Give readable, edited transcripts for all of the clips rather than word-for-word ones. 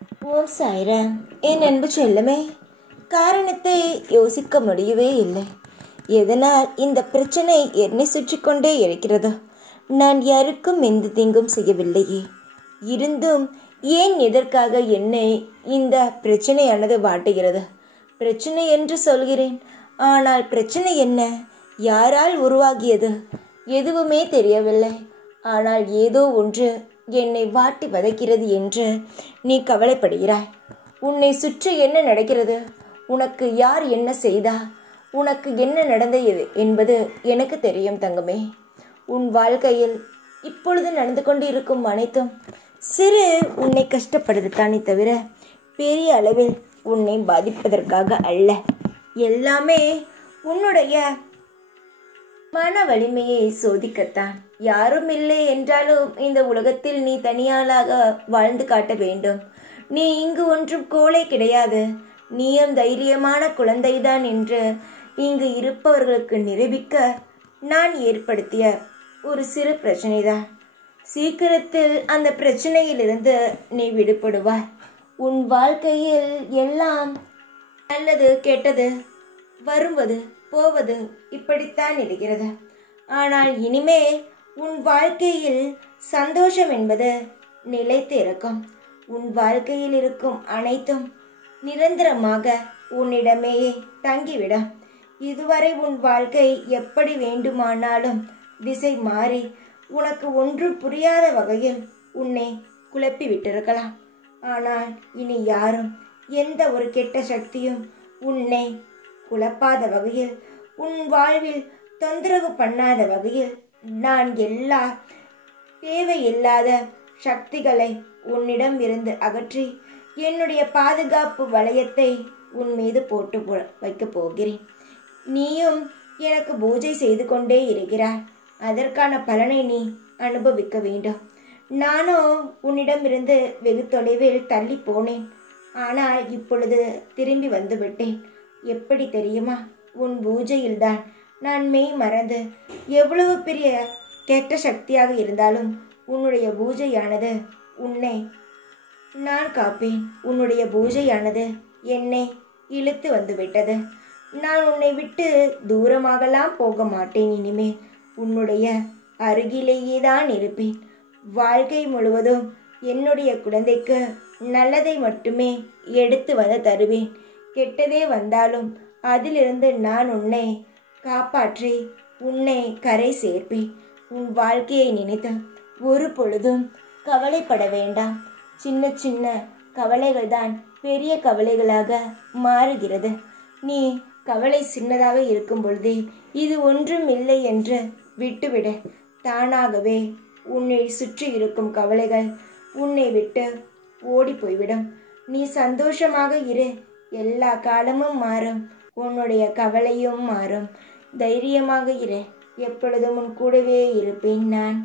ஓம் சாய்ராம். என் அன்பு செல்லமே, காரணத்தை யோசிக்க முடியவே இல்லை. எதனால் இந்த பிரச்சனை என்னை சுற்றி கொண்டே இருக்கிறதோ? நான் யாருக்கும் எந்த தீங்கும் செய்யவில்லையே. இருந்தும் ஏன் எதற்காக என்னை இந்த பிரச்சனையானது வாட்டுகிறது? பிரச்சனை என்று சொல்கிறேன், ஆனால் பிரச்சனை என்ன? யாரால் உருவாகியது? எதுவுமே தெரியவில்லை. ஆனால் ஏதோ ஒன்று என்னை வாட்டி வதைக்கிறது என்று நீ கவலைப்படுகிறாய். உன்னை சுற்றி என்ன நடக்கிறது? உனக்கு யார் என்ன செய்தா? உனக்கு என்ன நடந்தது என்பது எனக்கு தெரியும் தங்கமே. உன் வாழ்க்கையில் இப்பொழுது நடந்து கொண்டு இருக்கும் அனைத்தும் சிறு உன்னை கஷ்டப்படுதுதானே தவிர பெரிய அளவில் உன்னை பாதிப்பதற்காக அல்ல. எல்லாமே உன்னுடைய மன வலிமையை சோதிக்கத்தான். யாரும் இல்லை என்றாலும் இந்த உலகத்தில் நீ தனியாளாக வாழ்ந்து காட்ட வேண்டும். நீ இங்கு ஒன்றும் கோழை கிடையாது, நீயும் தைரியமான குழந்தைதான் என்று இங்கு இருப்பவர்களுக்கு நிரூபிக்க நான் ஏற்படுத்திய ஒரு சிறு பிரச்சனைதான். சீக்கிரத்தில் அந்த பிரச்சனையிலிருந்து நீ விடுபடுவாய். உன் வாழ்க்கையில் எல்லாம் நல்லது கெட்டது வருவது போவது இப்படித்தான் இருக்கிறது. ஆனால் இனிமே உன் வாழ்க்கையில் சந்தோஷம் என்பது நிலைத்து இருக்கும். உன் வாழ்க்கையில் இருக்கும் அனைத்தும் நிரந்தரமாக உன்னிடமே தங்கிவிடும். இதுவரை உன் வாழ்க்கை எப்படி வேண்டுமானாலும் திசை மாறி உனக்கு ஒன்றும் புரியாத வகையில் உன்னை குழப்பி விட்டிருக்கலாம். ஆனால் இனி யாரும் எந்த ஒரு கெட்ட சக்தியும் உன்னை குழப்பாத வகையில், உன் வாழ்வில் தொந்தரவு பண்ணாத வகையில் நான் எல்லா தேவையில்லாத சக்திகளை உன்னிடம் இருந்து அகற்றி என்னுடைய பாதுகாப்பு வளையத்தை உன் மீது போட்டு வைக்கப் போகிறேன். நீயும் எனக்கு பூஜை செய்து கொண்டே இருக்கிறாய். அதற்கான பலனை நீ அனுபவிக்க வேண்டும். நானும் உன்னிடமிருந்து வெகு தொலைவில் தள்ளி போனேன். ஆனால் இப்பொழுது திரும்பி வந்து விட்டேன். எப்படி தெரியுமா? உன் பூஜையில்தான் நான் மெய் மறந்து, எவ்வளவு பெரிய கெட்ட சக்தியாக இருந்தாலும் உன்னுடைய பூஜையானது உன்னை நான் காப்பேன். உன்னுடைய பூஜையானது என்னை இழுத்து வந்து விட்டது. நான் உன்னை விட்டு தூரமாகலாம் போக மாட்டேன். இனிமேல் உன்னுடைய அருகிலேயே தான் இருப்பேன். வாழ்க்கை முழுவதும் என்னுடைய குழந்தைக்கு நல்லதை மட்டுமே எடுத்து வந்து தருவேன். கெட்டதே வந்தாலும் அதிலிருந்து நான் உன்னை காப்பாற்றி உன்னை கரை சேர்ப்பேன். உன் வாழ்க்கையை நினைத்து ஒரு பொழுதும் கவலைப்பட வேண்டாம். சின்ன சின்ன கவலைகள் தான் பெரிய கவலைகளாக மாறுகிறது. நீ கவலை சின்னதாக இருக்கும் பொழுதே இது ஒன்றும் இல்லை என்று விட்டுவிடு. தானாகவே உன்னை சுற்றி இருக்கும் கவலைகள் உன்னை விட்டு ஓடி போய்விடும். நீ சந்தோஷமாக இரு. எல்லா காலமும் மாறும். உன்னுடைய கவலையும் மாறும். தைரியமாக இரு. எப்பொழுதும் உன் கூடவே இருப்பேன் நான்.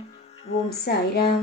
ஓம் சாய்ராம்.